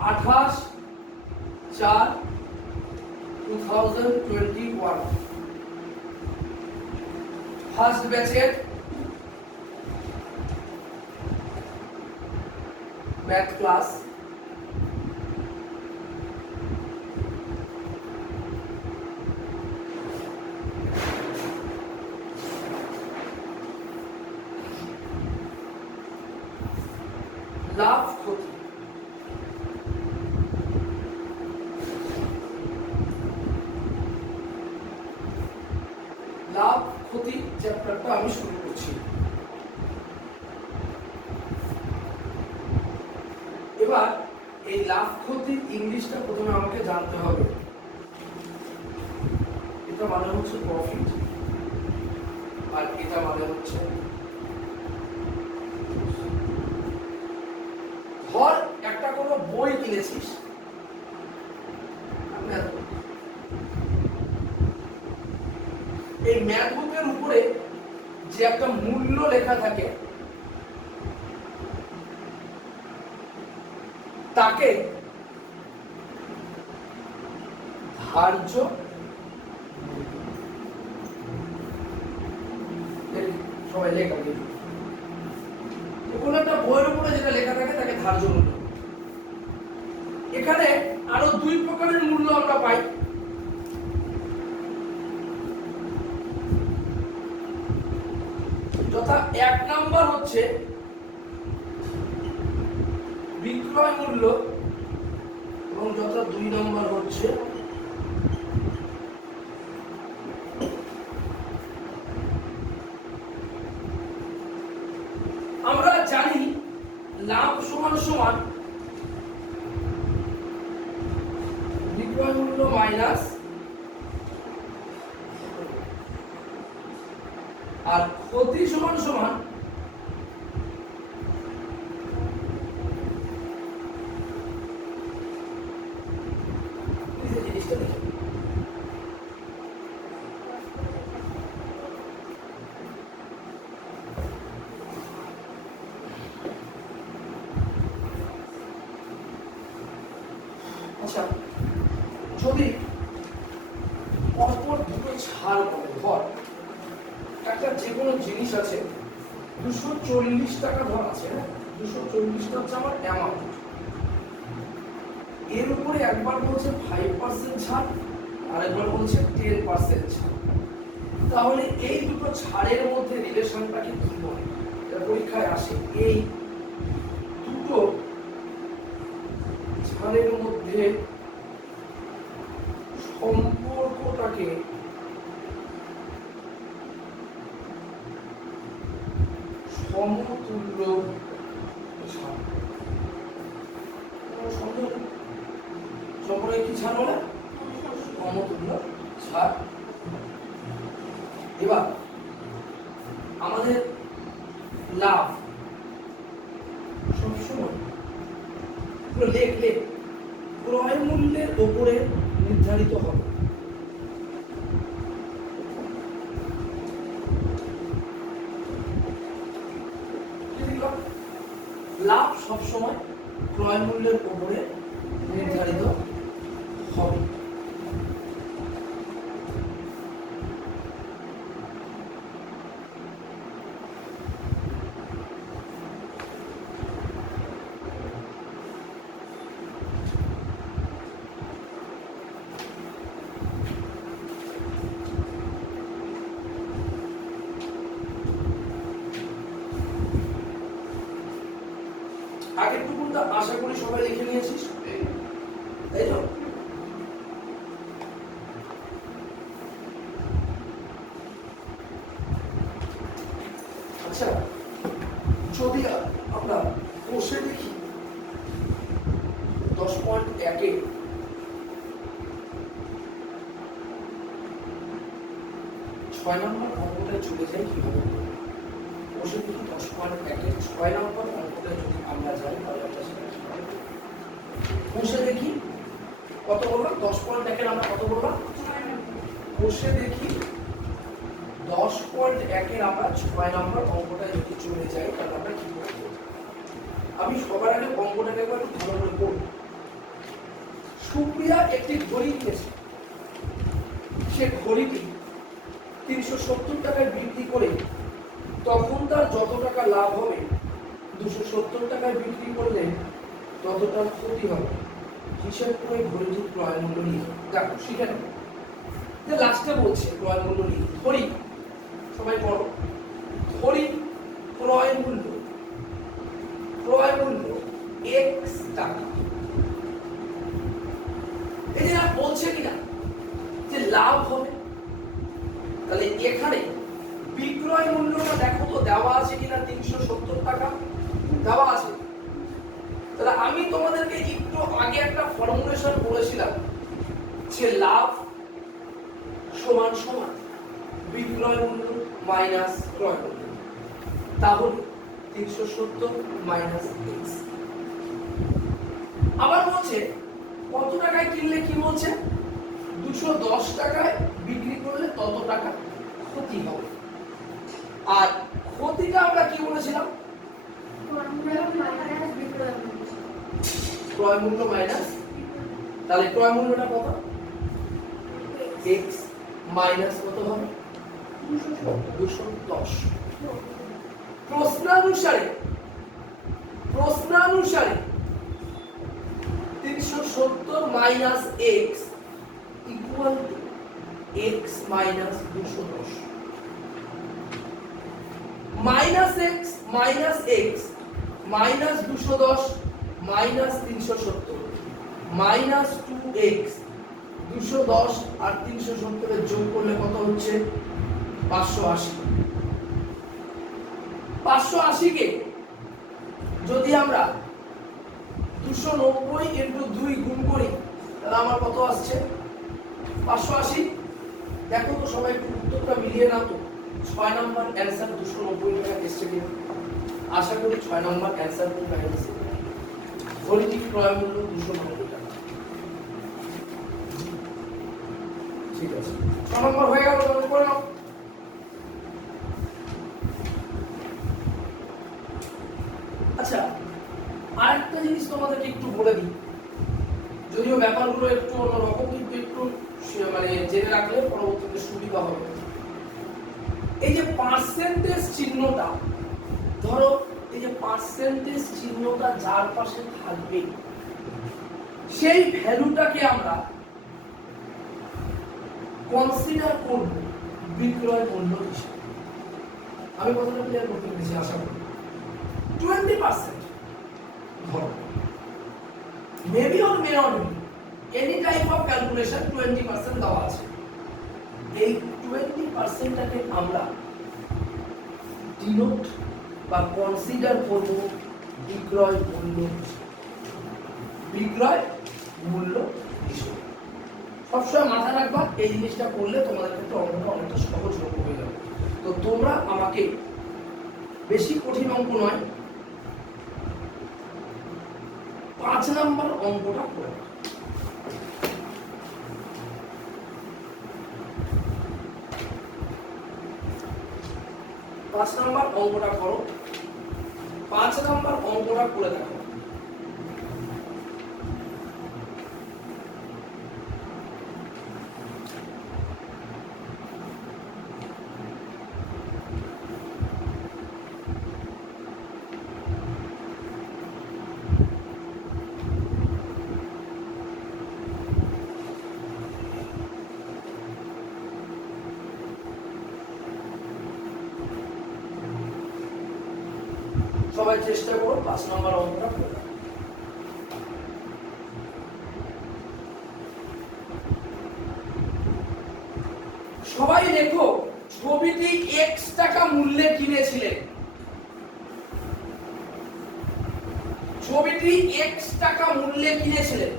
28/4/2021 first ব্যাচের math class লাভ ক্ষতি লাভ ক্ষতি চ্যাপ্টারটা আমি শুরু করছি। এবার এই লাভ ক্ষতি ইংলিশটা প্রথমে আমাকে জানতে হবে। এটা মানে হচ্ছে প্রফিট আর এটা মানে হচ্ছে ধর একটা কোনো বই কিনেছিস, এই ম্যাথ বুকের উপরে যে একটা মূল্য লেখা থাকে তাকে ধার্য সবাই লেখা কোনো একটা বইয়ের উপরে যেটা লেখা থাকে তাকে ধার্য মূল্য। এখানে আরো দুই প্রকারের মূল্য আমরা পাই। যথা এক নাম্বার হচ্ছে বিক্রয় মূল্য এবং যথা দুই নাম্বার হচ্ছে আমরা জানি লাভ সমান সমান বিক্রয় মূল্য মাইনাস আর ক্ষতি সমান সমান জিনিসটা দেখি আচ্ছা, যদি পরপর দুটো ছাড় করে ধর একটা যে কোনো জিনিস আছে 240 টাকা ধর আছে, 240টা হচ্ছে আমার অ্যামাউন্ট, এর উপরে একবার বলছে 5% ছাড় আর একবার বলছে 10% ছাড়। তাহলে এই দুটো ছাড়ের মধ্যে রিলেশনটাকে কি বলে? এটা পরীক্ষায় আসে। এই দুটো ছাড়ের মধ্যে সম্পর্কটাকে সমতুল্য ছাড়। সম্পর্কে কি ছাড় বলে? সমতুল্য ছাড়। এবার আমাদের লাভ সবসময় লেখ ক্রয় মূল্যের উপরে নির্ধারিত হবে। লাভ সবসময় ক্রয় মূল্যের উপরে নির্ধারিত হবে। আগের টুকুনটা আশা করি সবাই লিখে নিয়েছিস, তাই তো? আচ্ছা, যদি আমরা বসে দেখি 10.1-এ ছয় নম্বর অঙ্কটায় চলে যাই কিভাবে? বসে দেখি 10.1-এর 6 নম্বর অঙ্কটায় যদি আমরা যাই তাহলে আমরা বসে দেখি কত বললাম? 10.1-এর আমরা কত বললাম? বসে দেখি 10.1-এর আমরা 6 নম্বর অঙ্কটায় যদি চলে যাই তাহলে আমরা কি করব? আমি সবার আগে অঙ্কটাকে একবার ভালো করে পড়ব। সুপ্রিয়া একটি ঘড়ি কিনেছে, সে ঘড়িটি 370 টাকায় বিক্রি করে তখন তার যত টাকা লাভ হবে 270 টাকায় বিক্রি করলে ততটা ক্ষতি হবে। হিসাব করে ঘড়িটির ক্রয় মূল্য নিয়ে দেখো শিখে নেব। যে লাস্টে বলছে ক্রয় মূল্য নিয়ে ঘড়ি, সবাই পড়ো। ঘড়ি ক্রয় মূল্য x টাকা। এই যে বলছে কিনা যে লাভ হবে, তাহলে এখানে বিক্রয় মূল্যটা দেখো তো দেওয়া আছে কিনা, 370 টাকা দেওয়া আছে। তাহলে আমি তোমাদেরকে একটু আগে একটা ফর্মুলেশন বলেছিলাম যে লাভ সমান সমান বিক্রয় মূল্য মাইনাস ক্রয় মূল্য, তাহলে 370 মাইনাস x। আবার বলছে কত টাকায় কিনলে কি বলছে, 210 টাকায় বিক্রি করলে তত টাকা ক্ষতি হবে। আর ক্ষতিটা আমরা কি বলেছিলাম, ক্রয় মূল্য মাইনাস, তাহলে ক্রয় মূল্যটা কত, x মাইনাস কত হবে 210। প্রশ্নানুসারে 370 minus x equal to x minus 210। Minus x minus x minus 210 minus 370 minus 2x, 210 আর 370 এর যোগ করলে কত হচ্ছে 580। 580 কে যদি আমরা 290 ইনটু 2 গুণ করি তাহলে আমার কত আসছে 580। দেখো তো সবাই একটু উত্তরটা মিলিয়ে নাও তো, 6 নাম্বার অ্যানসার 290 টাকা এসছে কিনা। আশা করি 6 নাম্বার অ্যানসার কি পাইছে। ঘড়িটির ক্রয় মূল্য 290 টাকা। ঠিক আছে, 6 নাম্বার হয়ে গেল, তাহলে করে নাও। আচ্ছা, আরেকটা জিনিস তোমাদেরকে একটু বলে দিই, যদিও ব্যাপারগুলো একটু অন্যরকম, কিন্তু একটু মানে জেনে রাখলে পরবর্তীতে সুবিধা হবে। এই যে পার্সেন্টেজ চিহ্নটা, ধরো এই যে পার্সেন্টেজ চিহ্নটা যার পাশে থাকবে সেই ভ্যালুটাকে আমরা কনসিডার করব বিক্রয় মূল্য হিসেবে। আমি কথাটা ক্লিয়ার করতে পেরেছি আশা করি। 20% ধরো, maybe or may not be, any type of calculation 20% দেওয়া আছে। এই 20%টাকে আমরা ডিনোট বা কনসিডার করব বিক্রয় মূল্য হিসেবে। সবসময় মাথায় রাখবা, এই জিনিসটা করলে তোমাদের ক্ষেত্রে অঙ্কটা অনেকটা সহজ হয়ে যাবে। তো তোমরা আমাকে বেশি কঠিন অঙ্ক নয়, 5 নাম্বার অঙ্কটা করে। 5 নাম্বার অঙ্কটা করো, 5 নাম্বার অঙ্কটা করে দেখো। সবাই চেষ্টা করো 5 নাম্বার অঙ্কটা করে। সবাই দেখো, ছবিটি x টাকা মূল্যে কিনেছিলেন, ছবিটি x টাকা মূল্যে কিনেছিলেন।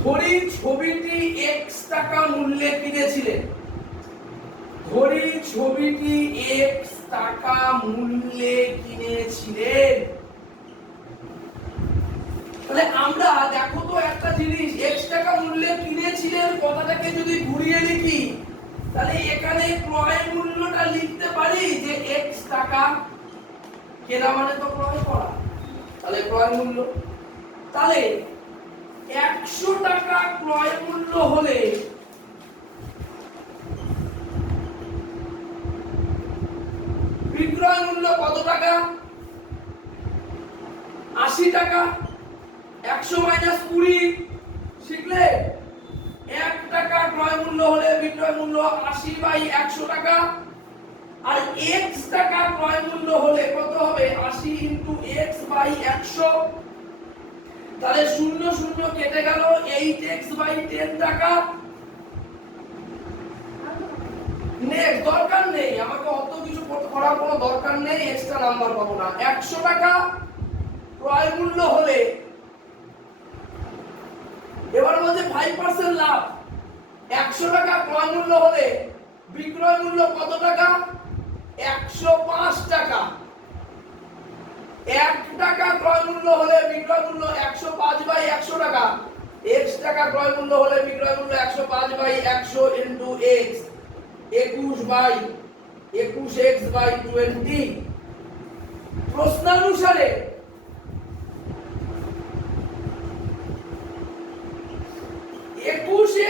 ধরি ছবিটি x টাকা মূল্যে কিনেছিলেন, ধরি ছবিটি x টাকা মূল্যে কিনেছিলেন। তাহলে আমরা দেখো তো একটা জিনিস, x টাকা মূল্যে কিনেছিলেন কথাটাকে যদি ঘুরিয়ে লিখি তাহলে এখানে ক্রয় মূল্যটা লিখতে পারি যে x টাকা, কেনা মানে তো ক্রয় করা, তাহলে ক্রয় মূল্য তাহলে 100 টাকা ক্রয় মূল্য হলে বিক্রয় মূল্য কত টাকা? 80 টাকা। 100 মাইনাস 20 শিখলে 1 টাকা ক্রয় মূল্য হলে বিক্রয় মূল্য 80 বাই 100 টাকা। আর x টাকা ক্রয় মূল্য হলে কত হবে? 80 ইনটু x বাই 100। তাহলে 0 0 কেটে গেল, 8x বাই 10 টাকা। নেক্সট, দরকার নেই আমাকে অত কিছু করার কোনো দরকার নেই, এক্সট্রা নাম্বার পাবো না। 100 টাকা ক্রয় মূল্য হলে এবার বলছে 5% লাভ। 100 টাকা ক্রয় মূল্য হলে বিক্রয় মূল্য কত টাকা? 105 টাকা। 1 টাকা ক্রয় মূল্য হলে বিক্রয় মূল্য 105 বাই 100 টাকা। x টাকা ক্রয় মূল্য হলে বিক্রয় মূল্য 105 by 100 into x, 21 by 21x by 20। প্রশ্নানুসারে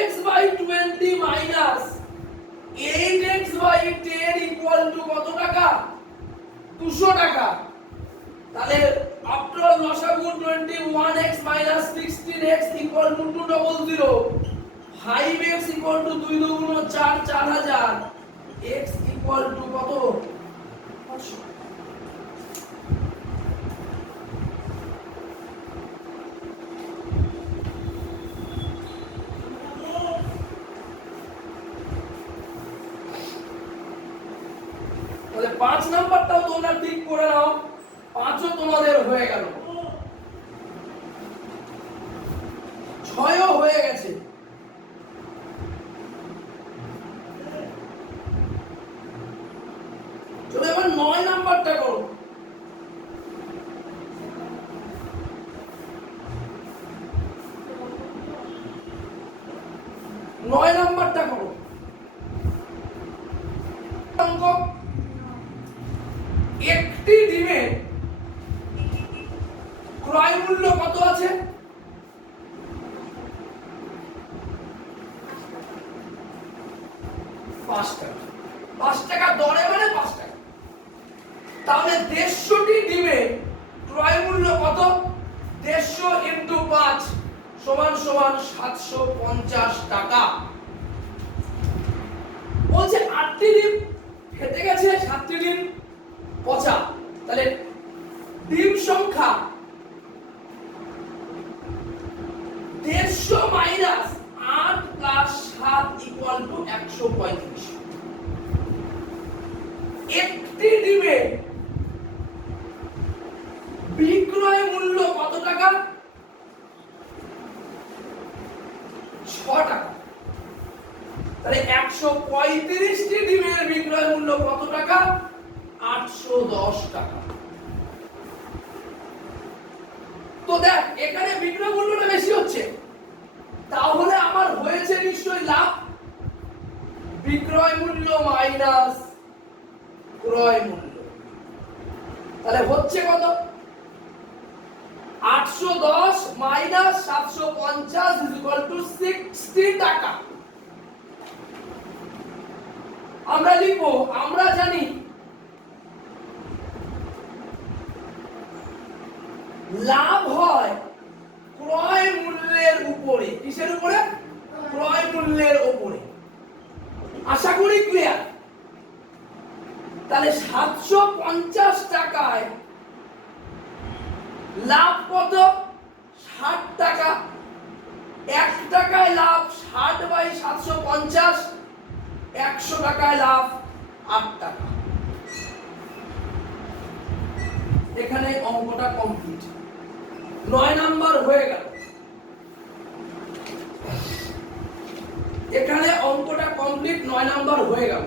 x by 20 minus 8x by 10 equal to কত টাকা? 200 টাকা। তাহলে after all লসাগু 21x minus 16x equal to 200, 5x equal to 2 দুগুণ 4, 4000, x equal to কত? 500। তাহলে 5 নাম্বারটাও তোমরা ঠিক করে নাও, 5ও তোমাদের হয়ে গেল, 6ও হয়ে গেছে। চলো এবার 9 নাম্বারটা করো। 9 নাম্বারটা করো। অঙ্ক, একটি ডিমের ক্রয় মূল্য কত আছে? 5 টাকা। 5 টাকা দরে মানে 5 টাকা। তাহলে 150টি ডিমের ক্রয় মূল্য কত? 150 ইনটু 5 সমান সমান 750 টাকা। বলছে 8টি ডিম ফেটে গেছে, 7টি ডিম পচা। তাহলে ডিম সংখ্যা 150 মাইনাস 8 প্লাস 7 ইকুয়াল টু 135। একটি ডিমের বিক্রয় মূল্য কত টাকা? 6 টাকা। তাহলে 135টি ডিমের বিক্রয় মূল্য কত টাকা? 810 টাকা। তো দেখ এখানে বিক্রয় মূল্যটা বেশি হচ্ছে, তাহলে আমার হয়েছে নিশ্চয়ই লাভ। বিক্রয় মূল্য মাইনাস ক্রয় মূল্য, তাহলে হচ্ছে কত? 810 মাইনাস 750 ইজ ইকুয়াল টু 60 টাকা। আমরা লিখবো, আমরা জানি লাভ হয় ক্রয় মূল্যের উপরে। কিসের উপরে? ক্রয় মূল্যের উপরে। আশা করি ক্লিয়ার। তাহলে 750 টাকায় লাভ কত? 60 টাকা। 1 টাকায় লাভ 60 বাই 750, 100 টাকায় লাভ 8 টাকা। এখানে অঙ্কটা কমপ্লিট। 9 নাম্বার হয়ে গেল। এখানে অঙ্কটা কমপ্লিট, 9 নাম্বার হয়ে গেল।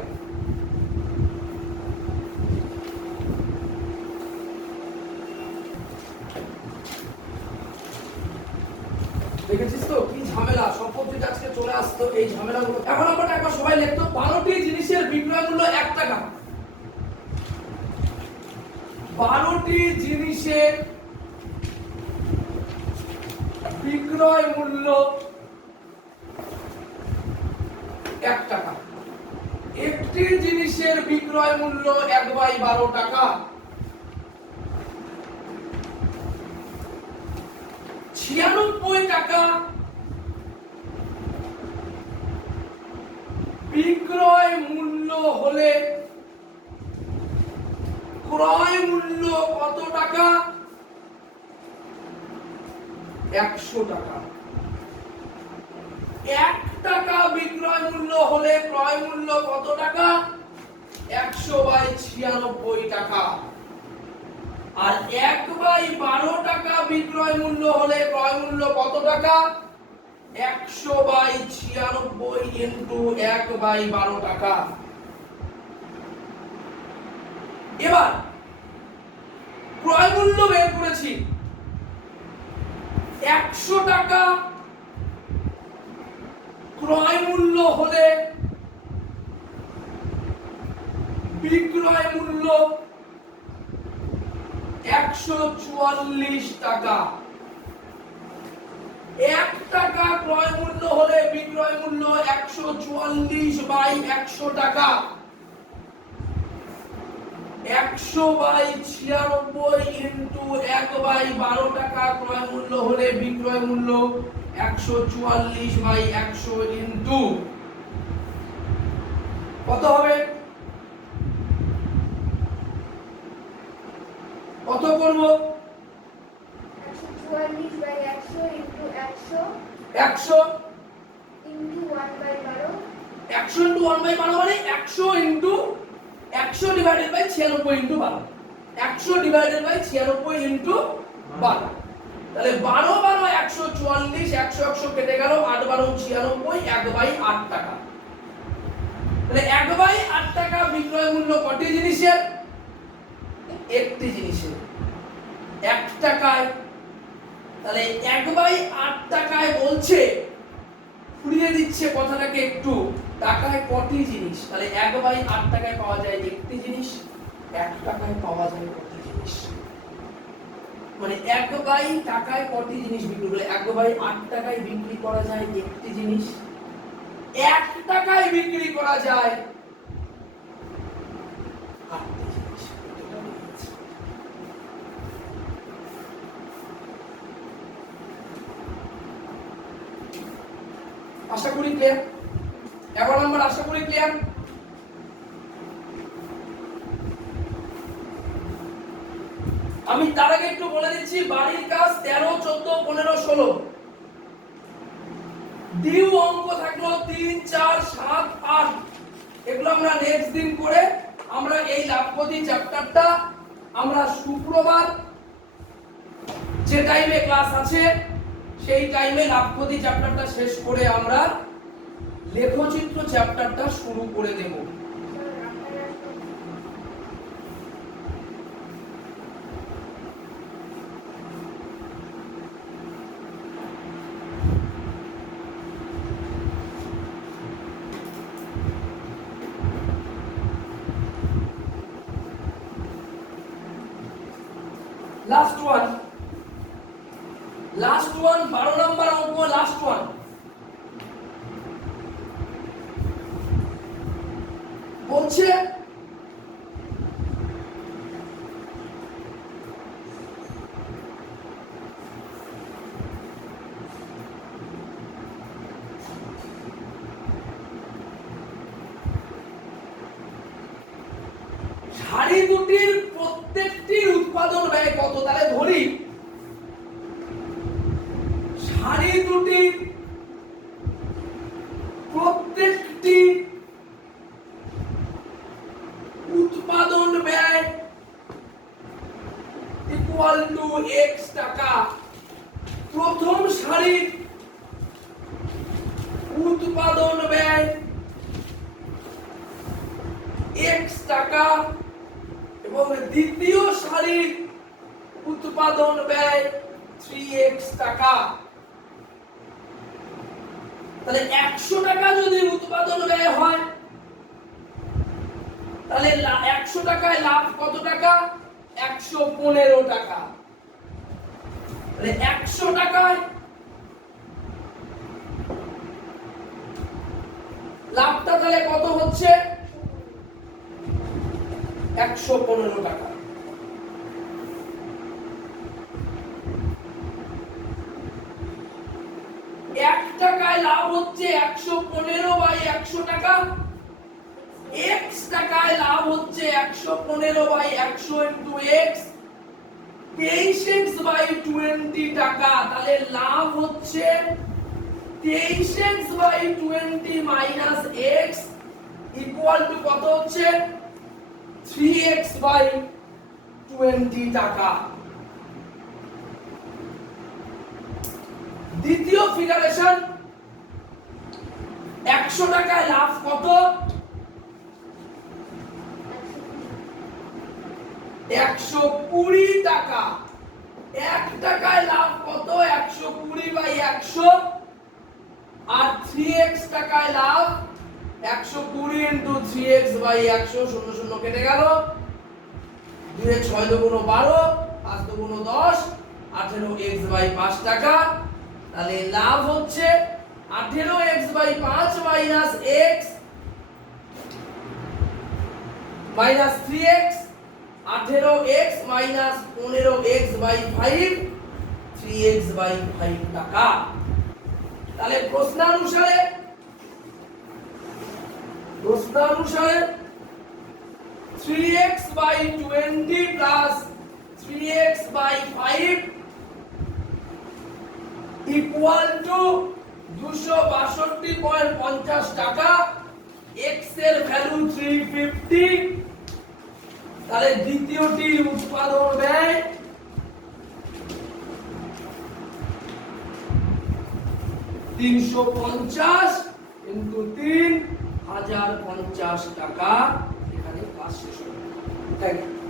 দেখেছিস তো কি ঝামেলা, সব পদ্ধতি আজকে চলে আসতো এই ঝামেলাগুলো। এখন আমরা একবার সবাই লিখতো, 12টি জিনিসের বিক্রয় মূল্য 1 টাকা। 12টি জিনিসের বিক্রয় মূল্য 1 টাকা। একটি জিনিসের বিক্রয় মূল্য 1/12 টাকা। 96 টাকা বিক্রয় মূল্য হলে ক্রয় মূল্য কত টাকা? 100 টাকা। 1 টাকা বিক্রয় মূল্য হলে ক্রয় মূল্য কত টাকা? 100/96 টাকা। আর 1/12 টাকা বিক্রয় মূল্য হলে ক্রয় মূল্য কত টাকা? 100/96 ইনটু 1/12 টাকা। এবার ক্রয় মূল্য বের করেছি। 100 টাকা ক্রয় মূল্য হলে বিক্রয় মূল্য 144 টাকা। 1 টাকা ক্রয় মূল্য হলে বিক্রয় মূল্য 144/100 টাকা। 100/96 ইনটু 1/12 টাকা ক্রয় মূল্য হলে বিক্রয় মূল্য 144/100 ইনটু কত হবে? কত করব? 144/100 ইনটু 100 100 ইনটু 1/12 100 ইনটু 1/12 মানে 100 into 100 divided by 96 into 12। 100 divided by 96 into 12। তাহলে 12 12 144, 100 100 কেটে গেল, 8 12 96, 1/8 টাকা। তাহলে 1/8 টাকা বিক্রয় মূল্য কটি জিনিসের? একটি জিনিসের। 1 টাকায়, তাহলে 1/8 টাকায় বলছে, ঘুরিয়ে দিচ্ছে কথাটাকে একটু, টাকায় কটি জিনিস? তাহলে 1/8 টাকায় পাওয়া যায় একটি জিনিস, 1 টাকায় পাওয়া যায় কটি জিনিস? মানে 1/8 টাকায় কটি জিনিস বিক্রি করে? 1/8 টাকায় বিক্রি করা যায় একটি জিনিস, 1 টাকায় বিক্রি করা যায় 8টি জিনিস। আশা করি ক্লিয়ার। 11 নম্বর আশা করি ক্লিয়ার। আমি তার আগে একটু বলে দিচ্ছি, বাড়ির কাজ 13 14 15 16 ডিউ অঙ্ক থাকলো 3 4 7 8। এগুলো আমরা নেক্সট দিন করে আমরা এই লাভপতি চ্যাপ্টারটা আমরা শুক্রবার যে টাইমে ক্লাস আছে সেই টাইমে লাভপতি চ্যাপ্টারটা শেষ করে আমরা লেখচিত্র চ্যাপ্টারটা শুরু করে দেব। লাস্ট ওয়ান 12 নম্বর অঙ্ক, লাস্ট ওয়ান বলছে শাড়ি দুটির প্রত্যেকটির উৎপাদন ব্যয় কত? তাহলে ধরি শাড়ি দুটির প্রত্যেকটি উৎপাদন ব্যয় ইকুয়াল টু x টাকা। প্রথম শাড়ির উৎপাদন ব্যয় x টাকা এবং দ্বিতীয় শাড়ির উৎপাদন ব্যয় 3x টাকা। তাহলে 100 টাকা যদি উৎপাদন ব্যয় হয় তাহলে 100 টাকায় লাভ কত টাকা? 115 টাকা। তাহলে 100 টাকায় কাটালে কত হচ্ছে 115 টাকা। এক টাকায় লাভ হচ্ছে 115/100 টাকা, x টাকায় লাভ হচ্ছে 115/100 ইনটু x 23x/20 টাকা। তাহলে লাভ হচ্ছে 23x/20 minus x equal to কত হচ্ছে 3x/20 টাকা। দ্বিতীয় ফিগারেশন 100 টাকায় লাভ কত 120 টাকা। 1 টাকায় লাভ কত 120/100 আর 3x টাকায় লাভ 120 ইনটু 3x/100 শূন্য শূন্য কেটে গেল 2 এ 6 দুগুণ 12 5 দুগুণ 10 18x/5 টাকা। তাহলে লাভ হচ্ছে 18x/5 minus x minus 3x 18x minus 15x/5 3x/5 টাকা। তাহলে প্রশ্নানুসারে 3x/20 plus 3x/5 equal to 262.50 টাকা। x এর ভ্যালু 350। তাহলে দ্বিতীয়টির উৎপাদন ব্যয় 350 ইনটু 3 1050 টাকা। এখানে ক্লাস শেষ হলো। Thank you.